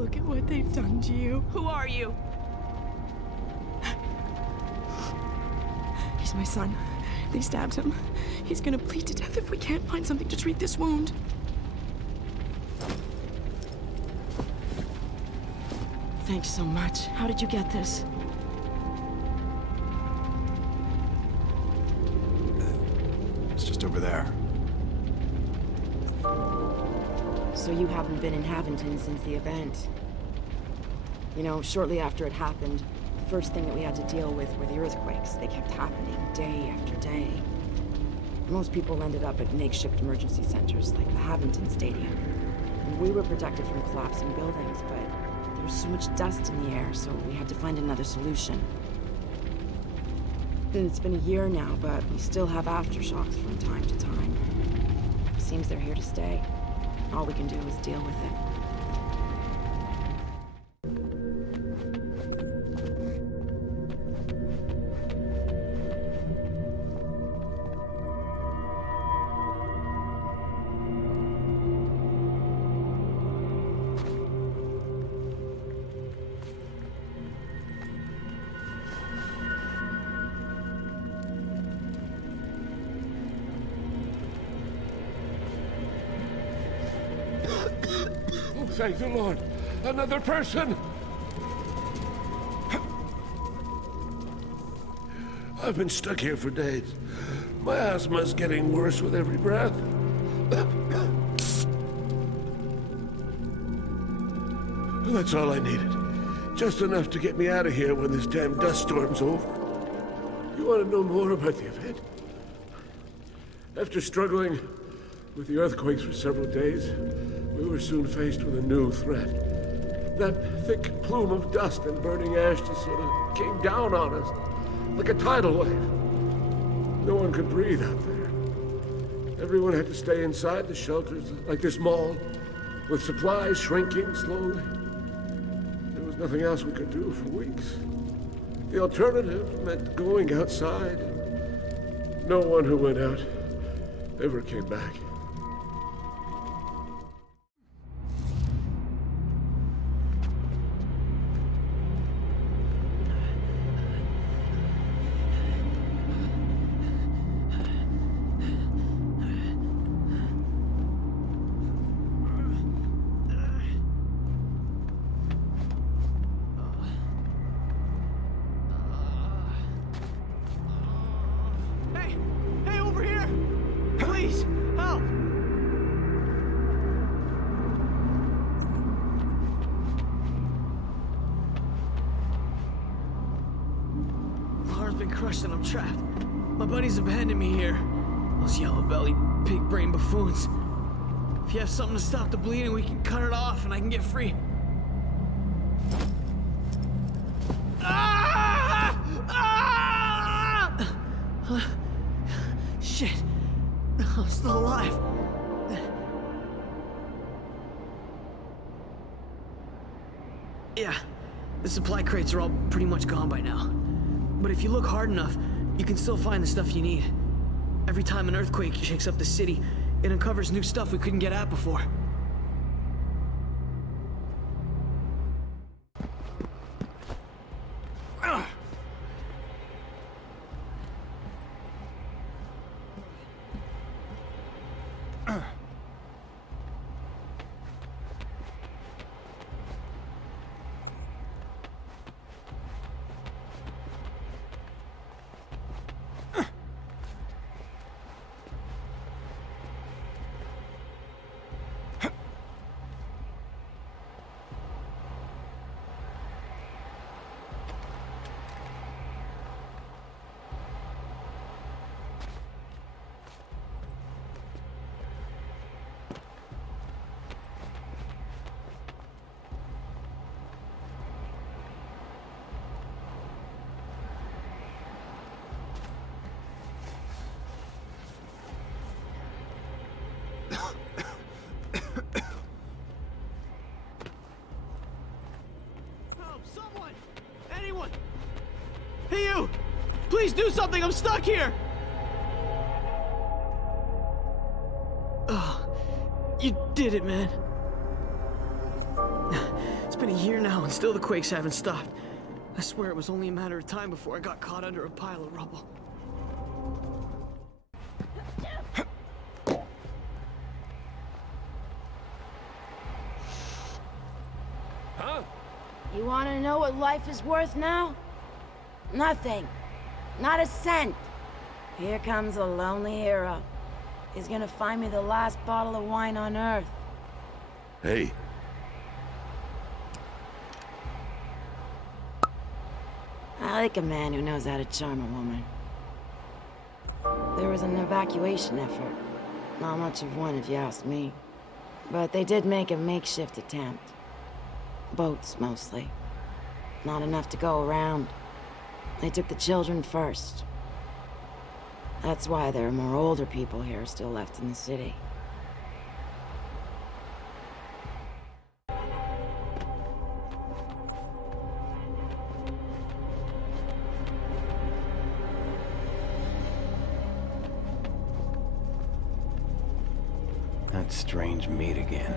Look at what they've done to you. Who are you? He's my son. They stabbed him. He's gonna bleed to death if we can't find something to treat this wound. Thanks so much. How did you get this? It's just over there. So you haven't been in Haventon since the event. You know, shortly after it happened, the first thing that we had to deal with were the earthquakes. They kept happening day after day. Most people ended up at makeshift emergency centers like the Haventon Stadium. And we were protected from collapsing buildings, but there was so much dust in the air, so we had to find another solution. And it's been a year now, but we still have aftershocks from time to time. Seems they're here to stay. All we can do is deal with it. Thank the Lord. Another person! I've been stuck here for days. My asthma's getting worse with every breath. That's all I needed. Just enough to get me out of here when this damn dust storm's over. You want to know more about the event? After struggling with the earthquakes for several days, we were soon faced with a new threat. That thick plume of dust and burning ash just sort of came down on us, like a tidal wave. No one could breathe out there. Everyone had to stay inside the shelters, like this mall, with supplies shrinking slowly. There was nothing else we could do for weeks. The alternative meant going outside. No one who went out ever came back. Been crushed and I'm trapped. My buddies abandoned me here. Those yellow-bellied, pig-brained buffoons. If you have something to stop the bleeding, we can cut it off and I can get free. Ah! Ah! Shit. I'm still alive. Yeah, the supply crates are all pretty much gone by now. But if you look hard enough, you can still find the stuff you need. Every time an earthquake shakes up the city, it uncovers new stuff we couldn't get at before. Someone! Anyone! Hey you! Please do something! I'm stuck here! Oh, you did it, man. It's been a year now, and still the quakes haven't stopped. I swear it was only a matter of time before I got caught under a pile of rubble. Huh? You want to know what life is worth now? Nothing. Not a cent. Here comes a lonely hero. He's gonna find me the last bottle of wine on Earth. Hey. I like a man who knows how to charm a woman. There was an evacuation effort. Not much of one, if you ask me. But they did make a makeshift attempt. Boats, mostly. Not enough to go around. They took the children first. That's why there are more older people here still left in the city. That strange meat again.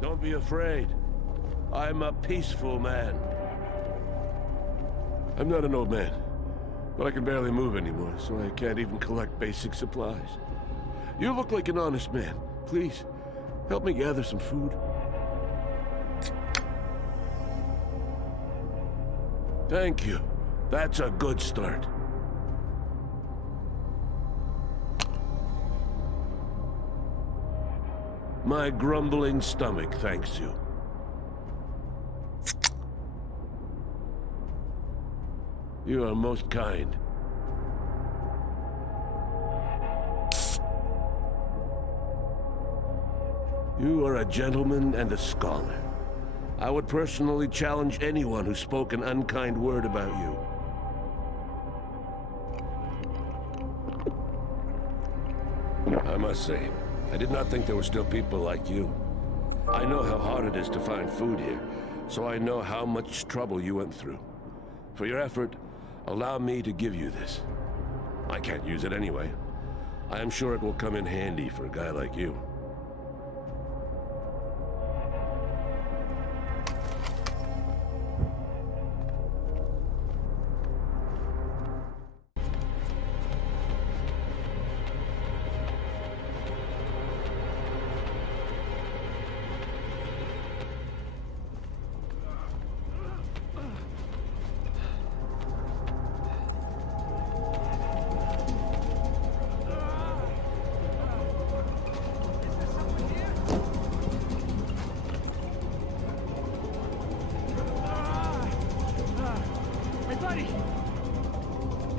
Don't be afraid. I'm a peaceful man. I'm not an old man, but I can barely move anymore, so I can't even collect basic supplies. You look like an honest man. Please, help me gather some food. Thank you. That's a good start. My grumbling stomach thanks you. You are most kind. You are a gentleman and a scholar. I would personally challenge anyone who spoke an unkind word about you. I must say, I did not think there were still people like you. I know how hard it is to find food here, so I know how much trouble you went through. For your effort, allow me to give you this. I can't use it anyway. I am sure it will come in handy for a guy like you.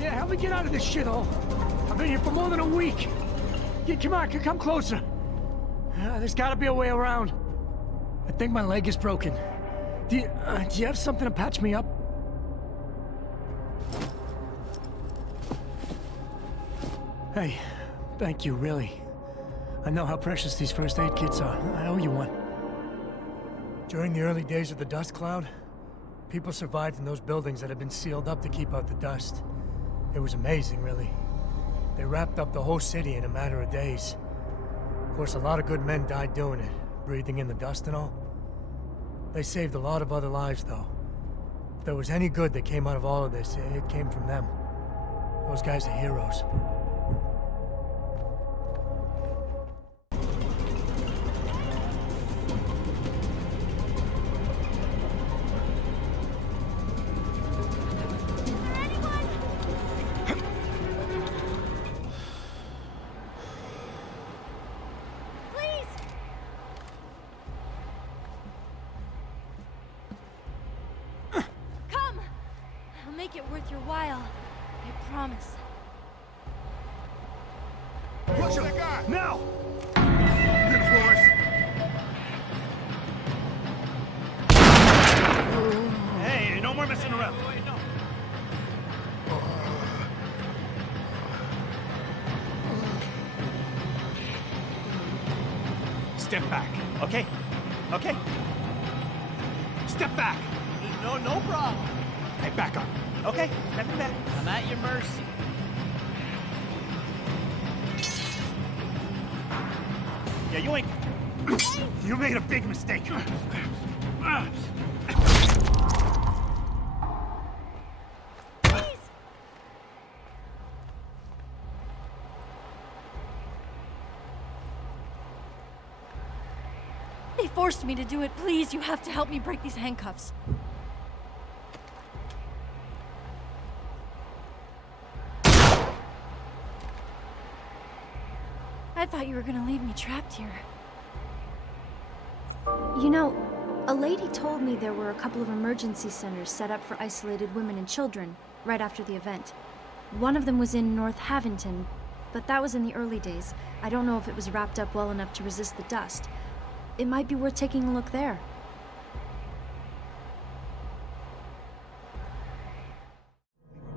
Yeah, help me get out of this shithole. I've been here for more than a week. Yeah, come on, come closer. There's gotta be a way around. I think my leg is broken. Do you have something to patch me up? Hey, thank you, really. I know how precious these first aid kits are. I owe you one. During the early days of the dust cloud, people survived in those buildings that had been sealed up to keep out the dust. It was amazing, really. They wrapped up the whole city in a matter of days. Of course, a lot of good men died doing it, breathing in the dust and all. They saved a lot of other lives, though. If there was any good that came out of all of this, it came from them. Those guys are heroes. Anyone? make it worth your while. I promise. Push him! Now! Hey, no more messing around. Wait, no. Step back, okay? Okay? Step back! No problem. Hey, back up, okay? Step back. I'm at your mercy. Yeah, you ain't... You made a big mistake. They forced me to do it. Please, you have to help me break these handcuffs. I thought you were gonna leave me trapped here. You know, a lady told me there were a couple of emergency centers set up for isolated women and children right after the event. One of them was in North Haventon, but that was in the early days. I don't know if it was wrapped up well enough to resist the dust. It might be worth taking a look there.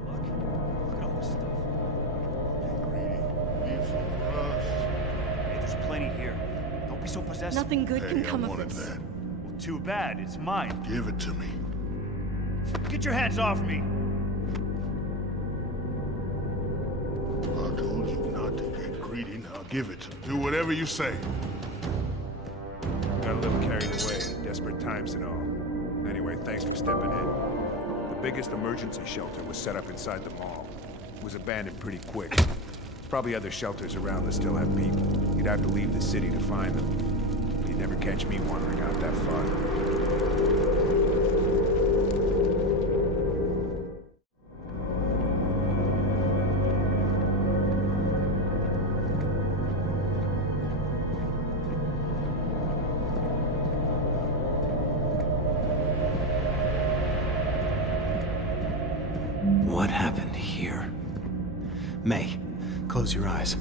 Look at all this stuff. Hey, there's plenty here. Don't be so possessive. Nothing good can come of this. Well, too bad. It's mine. Give it to me. Get your hands off me. I told you not to get greedy. Now give it. Do whatever you say. Got a little carried away, desperate times and all. Anyway, thanks for stepping in. The biggest emergency shelter was set up inside the mall. It was abandoned pretty quick. Probably other shelters around that still have people. You'd have to leave the city to find them. You'd never catch me wandering out that far. What happened here? May, close your eyes.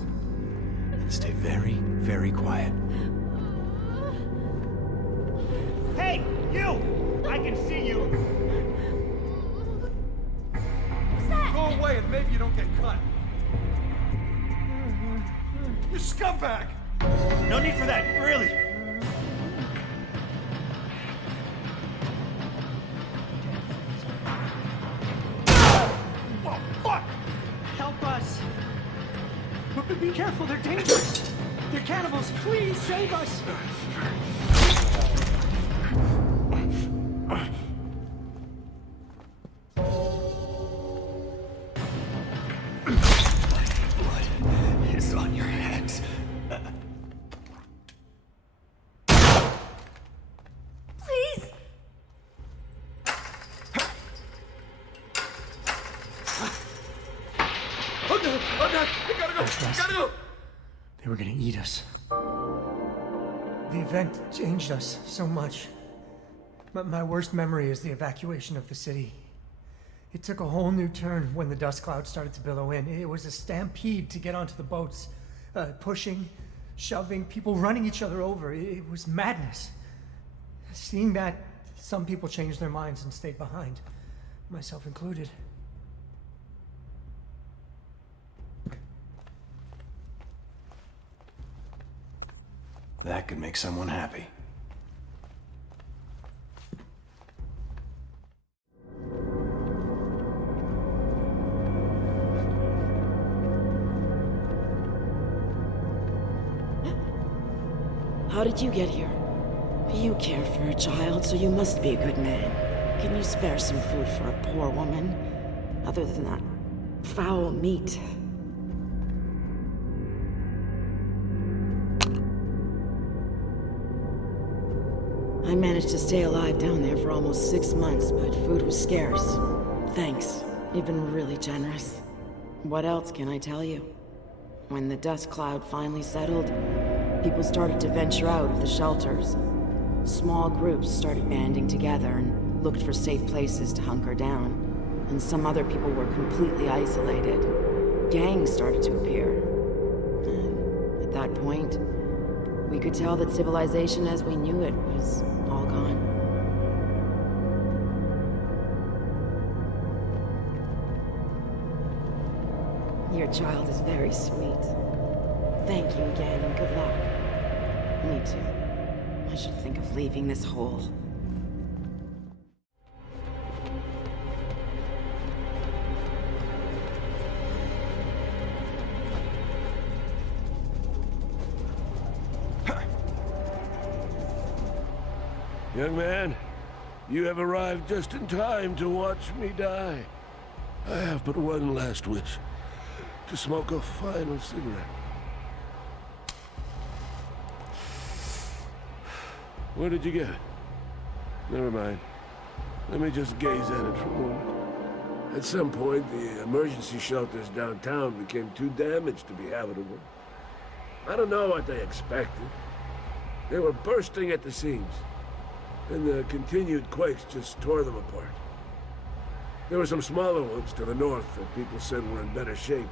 And stay very, very quiet. Hey, you! I can see you. What's that? Go away and maybe you don't get cut. You scumbag! No need for that, really. Whoa, fuck! Help us! But be careful, they're dangerous! They're cannibals! Please save us! Blood is on your hands. Please! They were gonna eat us. The event changed us so much. But my worst memory is the evacuation of the city. It took a whole new turn when the dust cloud started to billow in. It was a stampede to get onto the boats. Pushing, shoving, people running each other over. It was madness. Seeing that, some people changed their minds and stayed behind. Myself included. That could make someone happy. How did you get here? You care for a child, so you must be a good man. Can you spare some food for a poor woman? Other than that foul meat. I managed to stay alive down there for almost 6 months, but food was scarce. Thanks. You've been really generous. What else can I tell you? When the dust cloud finally settled, people started to venture out of the shelters. Small groups started banding together and looked for safe places to hunker down. and some other people were completely isolated. Gangs started to appear. And at that point, we could tell that civilization as we knew it was all gone. Your child is very sweet. Thank you again, and good luck. Me too. I should think of leaving this hole. Young man, you have arrived just in time to watch me die. I have but one last wish. To smoke a final cigarette. Where did you get it? Never mind. Let me just gaze at it for a moment. At some point, the emergency shelters downtown became too damaged to be habitable. I don't know what they expected. They were bursting at the seams, and the continued quakes just tore them apart. There were some smaller ones to the north that people said were in better shape,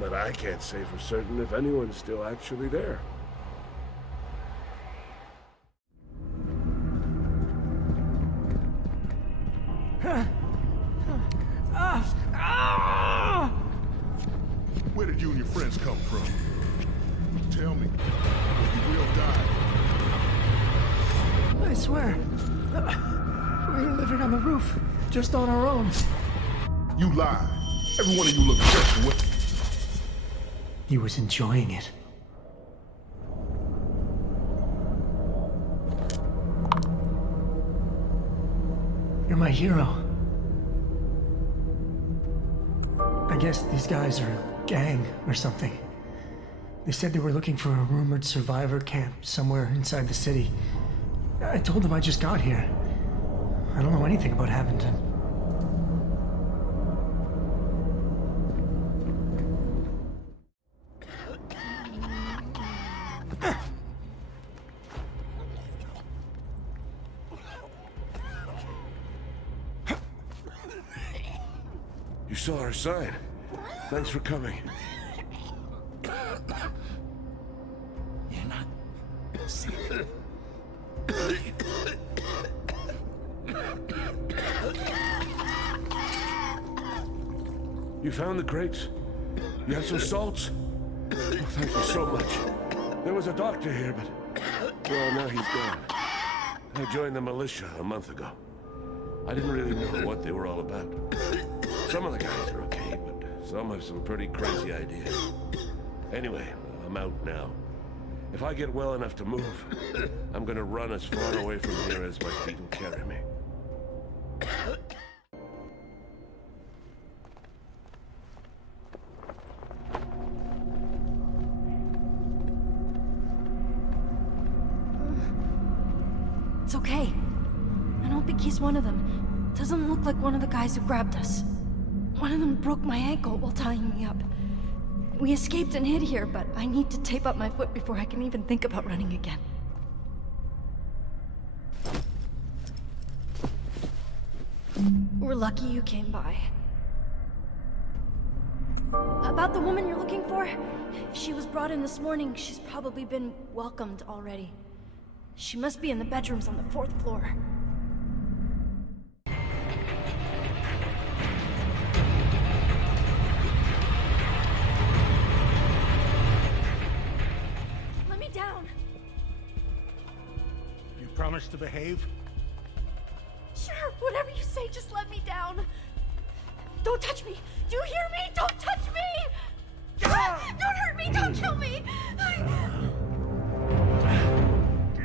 but I can't say for certain if anyone's still actually there. Where did you and your friends come from? Tell me, or you will die. I swear. We were living on the roof, just on our own. You lie. Every one of you look just the way. He was enjoying it. You're my hero. I guess these guys are a gang or something. They said they were looking for a rumored survivor camp somewhere inside the city. I told them I just got here. I don't know anything about Haventon. You saw our sign. Thanks for coming. You're not safe. You found the crates? You have some salts? Oh, thank you so much. There was a doctor here, but... well, now he's gone. I joined the militia a month ago. I didn't really know what they were all about. Some of the guys are okay, but some have some pretty crazy ideas. Anyway, I'm out now. If I get well enough to move, I'm gonna run as far away from here as my feet will carry me. It's okay. I don't think he's one of them. Doesn't look like one of the guys who grabbed us. One of them broke my ankle while tying me up. We escaped and hid here, but I need to tape up my foot before I can even think about running again. We're lucky you came by. About the woman you're looking for? If she was brought in this morning, she's probably been welcomed already. She must be in the bedrooms on the 4th floor. Let me down. You promise to behave? Sure, whatever you say, just let me down. Don't touch me. Do you hear me? Don't touch me! Don't hurt me! Don't kill me!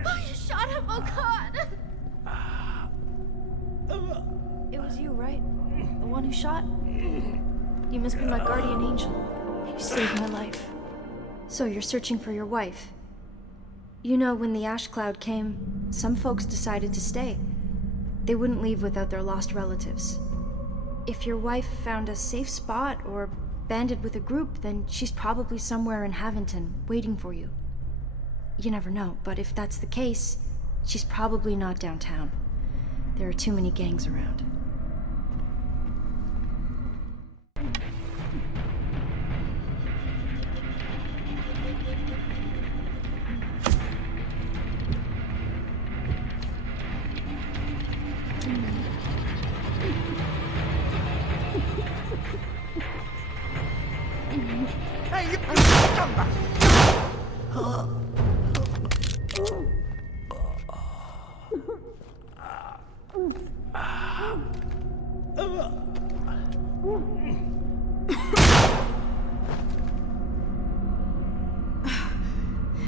Oh, you shot him! Oh, God! It was you, right? The one who shot? You must be my guardian angel. You saved my life. So you're searching for your wife. You know, when the ash cloud came, some folks decided to stay. They wouldn't leave without their lost relatives. If your wife found a safe spot or banded with a group, then she's probably somewhere in Haventon, waiting for you. You never know, but if that's the case, she's probably not downtown. There are too many gangs around.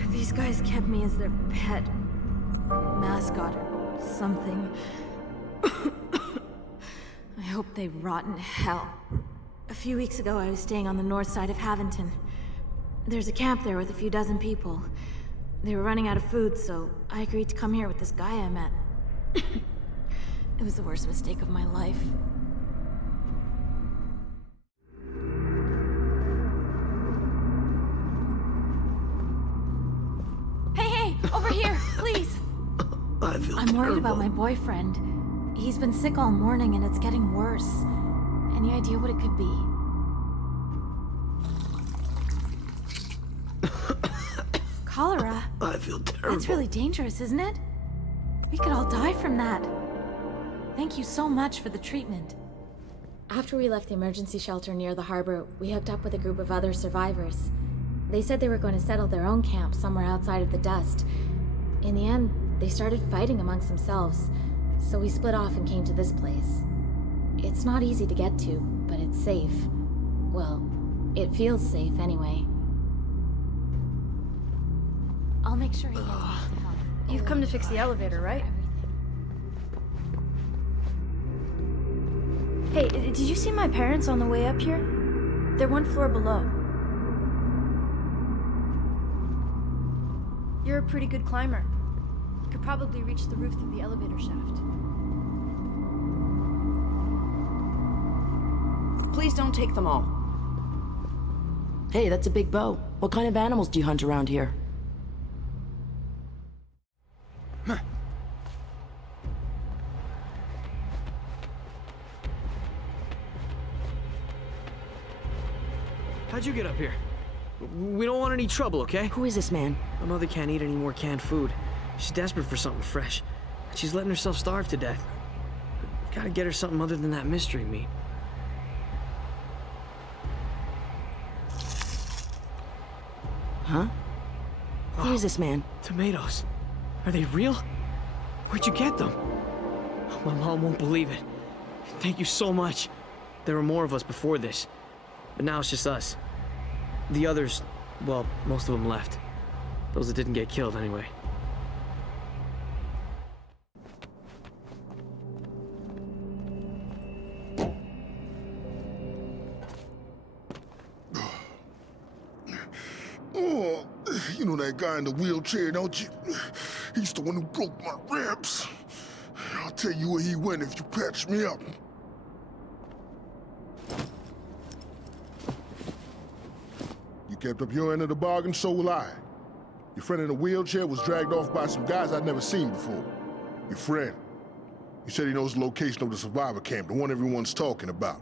These guys kept me as their pet. Mascot or something. I hope they rot in hell. A few weeks ago, I was staying on the north side of Haventon. There's a camp there with a few dozen people. They were running out of food, so I agreed to come here with this guy I met. It was the worst mistake of my life. Hey, over here, please! I'm worried about my boyfriend. He's been sick all morning and it's getting worse. Any idea what it could be? Cholera? I feel terrible. That's really dangerous, isn't it? We could all die from that. Thank you so much for the treatment. After we left the emergency shelter near the harbor, we hooked up with a group of other survivors. They said they were going to settle their own camp somewhere outside of the dust. In the end, they started fighting amongst themselves, so we split off and came to this place. It's not easy to get to, but it's safe. Well, it feels safe anyway. I'll make sure he gets help. You've come to fix the elevator, right? Hey, did you see my parents on the way up here? They're one floor below. You're a pretty good climber. You could probably reach the roof through the elevator shaft. Please don't take them all. Hey, that's a big bow. What kind of animals do you hunt around here? How'd you get up here? We don't want any trouble, okay? Who is this man? My mother can't eat any more canned food. She's desperate for something fresh. And she's letting herself starve to death. We've gotta get her something other than that mystery meat. Huh? Who is this man? Tomatoes. Are they real? Where'd you get them? My mom won't believe it. Thank you so much. There were more of us before this. But now it's just us. The others, well, most of them left. Those that didn't get killed, anyway. Oh, you know that guy in the wheelchair, don't you? He's the one who broke my ribs. I'll tell you where he went if you patch me up. You kept up your end of the bargain, so will I. Your friend in the wheelchair was dragged off by some guys I'd never seen before. Your friend. He said he knows the location of the survivor camp, the one everyone's talking about.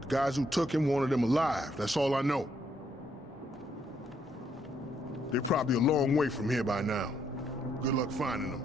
The guys who took him wanted him alive, that's all I know. They're probably a long way from here by now. Good luck finding them.